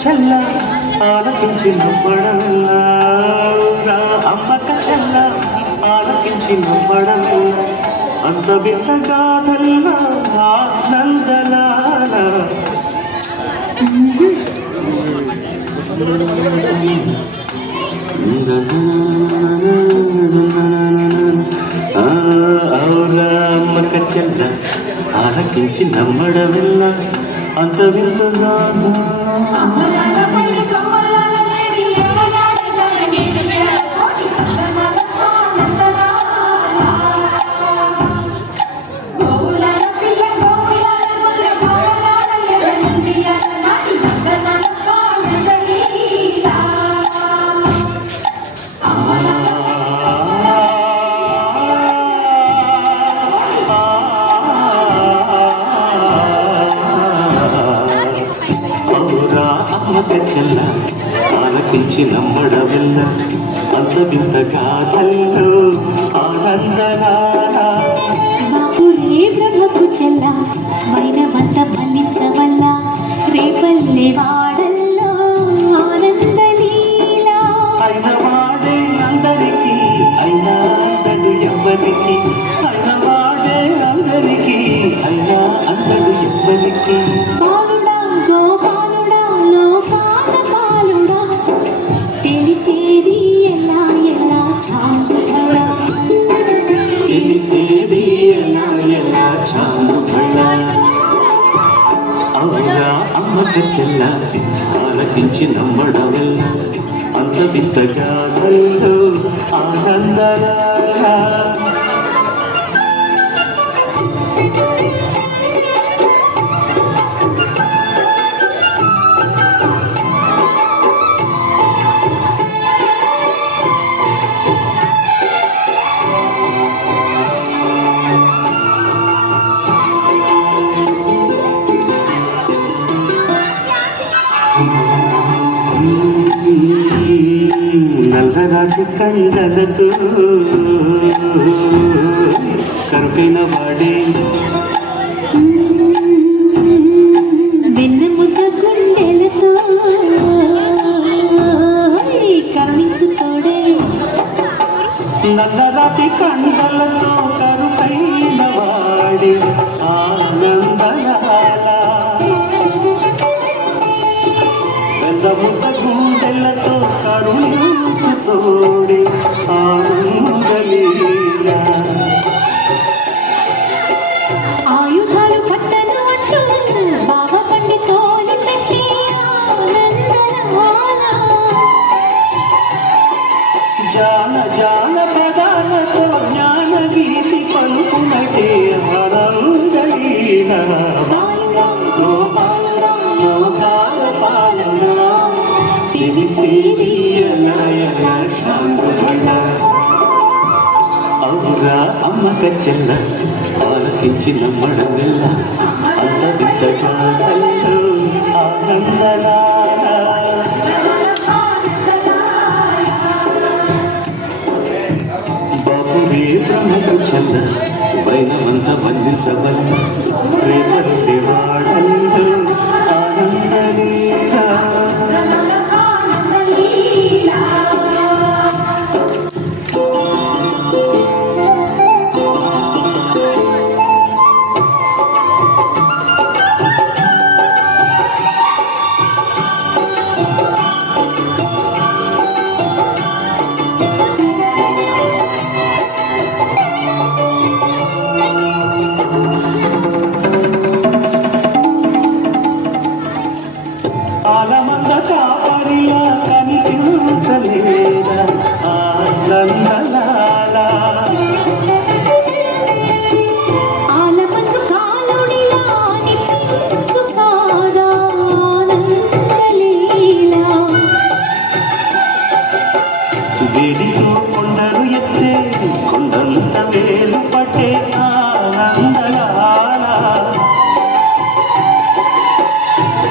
చెల్ల ఆలకించి నవ్వడమెల్లా అమ్మక చెల్ల ఆలకించి నవ్వడమెల్లా అంత వింత గాథల్లా ఆనందలాల అమ్మక చెల్ల ఆలకించి నవ్వడమెల్లా అంత వింత గాథ చెల్ల ఆలకించి నమ్మడవెల్ల అంత వింత గాథల్లో ఆనందనాల బాపురే బ్రహ్మకు చెల్ల వైనవంత ఫలించవల్ల రేపల్లె వాడల్లో ఆనందలీల అయిన వాడే అందరికీ అయినా అందడు ఎవ్వరికి అయిన వాడే అందరికీ అయినా అందడు ఎవ్వరికి అమ్మక చెల్ల ఆలకించి నమ్మడవల్ల అంత వింత గాథల్లో ఆనందలాల నల్లరాజు కండలతో కరుకైన వాడే వెన్నెముద్ద గుండెలతో కరుణించు తోడే నల్లరాతి కండలతో కరుకైన వాడే ఆనందలాల వెన్నెముద్ద గుండెలతో కరుణించు తోడే ఆనందలీల ఆయుధాలు పట్టను అంటూ బావ పండి తోలి పెట్టి ఆనందలాల జాన జాన పదాలతో జ్ఞాన గీతి పలుకునటే ఆనందలీల లోకాల పాలన తెలిసేది అనాయన చాంద్రమణ అవురా అమ్మక చెల్ల ఆలకించి నమ్మడమెల్ల అంత వింతగా కల్లో ఆనందలాల బాపురే బ్రహ్మకు చెల్ల వైనవంత బంధించవల్ల రేపరుండే వాడల్లో ఆనందలీల ఆలమంద కాపరిలా కనిపించలేదా ఆనందలాల ఆలమందు కాలుడిలా అనిపించు కాదా ఆనందలీల వేడితో కొండలు ఎత్తే కొండంత వేలు పట్టే ఆనందలాల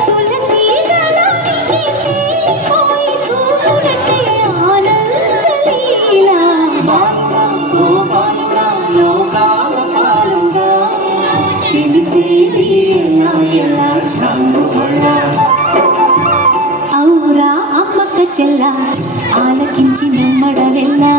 తులసి దళానికి తేలిపోయి తూగునట్టే ఆనందలీల చెల్ల ఆలకించి నమ్మడవెల్లా